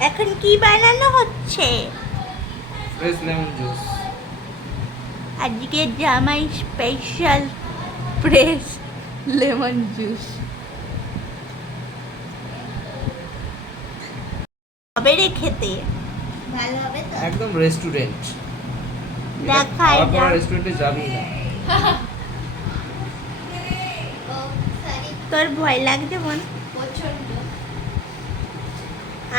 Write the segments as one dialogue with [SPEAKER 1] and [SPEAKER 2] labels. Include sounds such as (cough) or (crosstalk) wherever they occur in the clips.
[SPEAKER 1] এখন কি বানানো হচ্ছে?
[SPEAKER 2] ফ্রেশ লেমন জুস
[SPEAKER 1] আজকে জামাই স্পেশাল ফ্রেশ লেমন জুস হবে রে খেতে?
[SPEAKER 3] ভালো হবে তো।
[SPEAKER 2] একদম রেস্টুরেন্ট
[SPEAKER 1] দেখাই যাক।
[SPEAKER 2] রেস্টুরেন্টে যাবি না। (laughs)
[SPEAKER 1] তোর ভয় লাগছে মন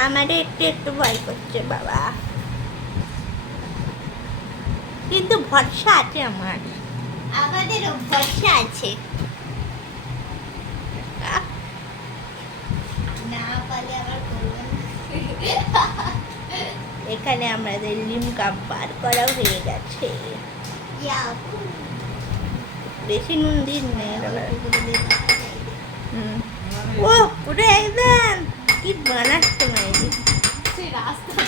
[SPEAKER 1] আমারও একটু একটু ভয় করছে বাবা। কিন্তু ভরসা আছে আমার।
[SPEAKER 3] আমাদেরও
[SPEAKER 1] ভরসা আছে। এখানে আমাদের লিমকা বার করা হয়ে গেছে। বেশি নুন দিন নেই ও পুরো একদম কি বানাচ্ছে মাইরি
[SPEAKER 3] সেই রাস্তা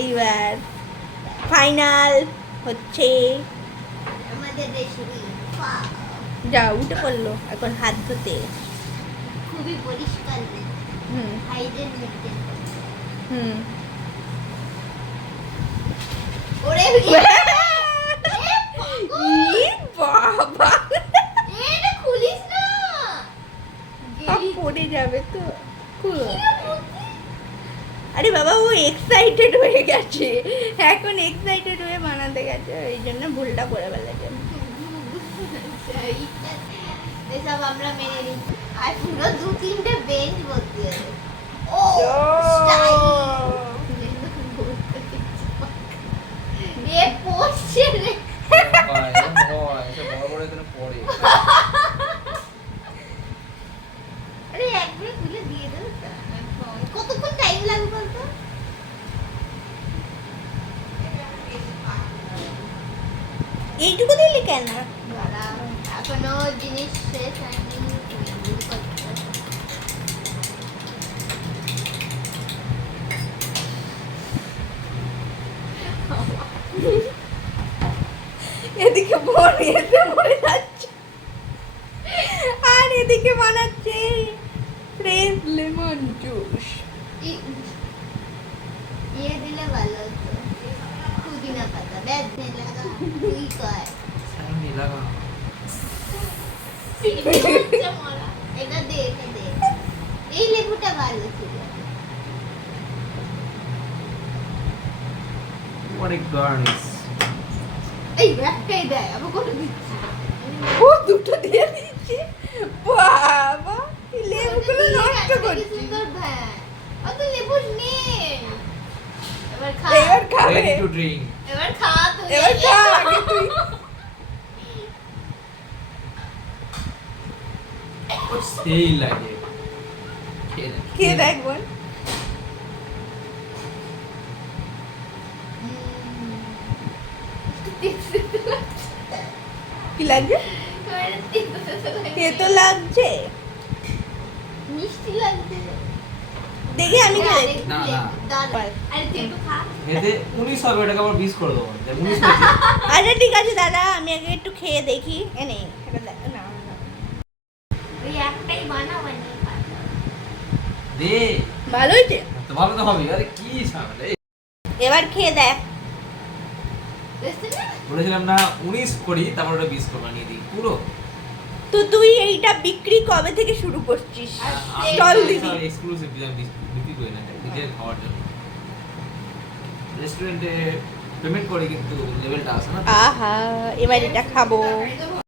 [SPEAKER 1] এইবার ফাইনাল হচ্ছে।
[SPEAKER 3] আমাদের রেসিপি
[SPEAKER 1] যা উঠে পড়ল এখন হাত ধুতে।
[SPEAKER 3] খুবই পরিষ্কার
[SPEAKER 1] হুম।
[SPEAKER 3] হাইজেন মেনটেন
[SPEAKER 1] হুম।
[SPEAKER 3] ওরে
[SPEAKER 1] ই বাবা
[SPEAKER 3] এটা খুলিস না
[SPEAKER 1] সব পড়ে যাবে তো খুলো আরে বাবা ও এক্সাইটেড হয়ে গেছে। এখন এক্সাইটেড হয়ে বানাতে গেছে এই জন্য ভুলটা করে ফেলেছে।
[SPEAKER 3] এসব আমরা মেনে নিচ্ছি। আর পুরো দু তিনটে বেঞ্চ আছে ও স্টাইল এ পড়ছে রে
[SPEAKER 2] হয়, এরকম হয়, এসব বড় বড় এখানে পড়ে।
[SPEAKER 3] আরে একবার খুলে দিয়ে দাও তো। কতক্ষণ টাইম লাগবে বলতো
[SPEAKER 1] এইটুকু দিলি কেন? এদিকে মরে যাচ্ছে। আর এদিকে বানাচ্ছে লেমন জুস।
[SPEAKER 3] ইয়ে দিলে ভালো হতো। পাতা ব্যাস লাগা তুই কর
[SPEAKER 2] সামনে লাগা।
[SPEAKER 3] এটা দে এটা দে এই লেবুটা ভালো ছিল
[SPEAKER 2] What a garnish.
[SPEAKER 3] এই একটাই দেয় আবার কত দিচ্ছি
[SPEAKER 1] ও দুটো দিয়ে দিচ্ছে বাবা লেবুগুলো নষ্ট করছি
[SPEAKER 3] সুন্দর ভ্যান অত লেবু নেই এবার খা
[SPEAKER 1] এবার
[SPEAKER 2] Ready to drink.
[SPEAKER 3] এবার খা তুই
[SPEAKER 1] এবার খা আগে তুই
[SPEAKER 2] সেই লাগে
[SPEAKER 1] কে
[SPEAKER 2] দেখ।
[SPEAKER 3] হুম।
[SPEAKER 1] কি
[SPEAKER 3] লাগে।
[SPEAKER 1] তেতো লাগছে
[SPEAKER 3] মিষ্টি লাগছে
[SPEAKER 1] দেখি আমি
[SPEAKER 2] না, না। এতে হবে এটাকে আবার করে দেবো। (laughs)
[SPEAKER 1] আচ্ছা ঠিক আছে দাদা আমি আগে একটু খেয়ে দেখি। এ নে না না।
[SPEAKER 3] ওই একটাই বানাও
[SPEAKER 2] দে।
[SPEAKER 1] ভালো হয়েছে?
[SPEAKER 2] তো ভালো তো হবে। আরে কি ঝামেলা
[SPEAKER 1] এবার খেয়ে দেখ।
[SPEAKER 2] বলেছিলাম না উনিশ করি তারপর ওটা বিশ করে বানিয়ে দিই। পুরো।
[SPEAKER 1] তো তুই এইটা বিক্রি কবে থেকে শুরু করছিস? স্টল দিবি
[SPEAKER 2] এক্সক্লুসিভ দিলাম বিক্রি করি না নিজের খাওয়ার জন্য। রেস্টুরেন্টে পেমেন্ট করে কিন্তু লেভেলটা আসে না
[SPEAKER 1] আহা এবার এটা খাব।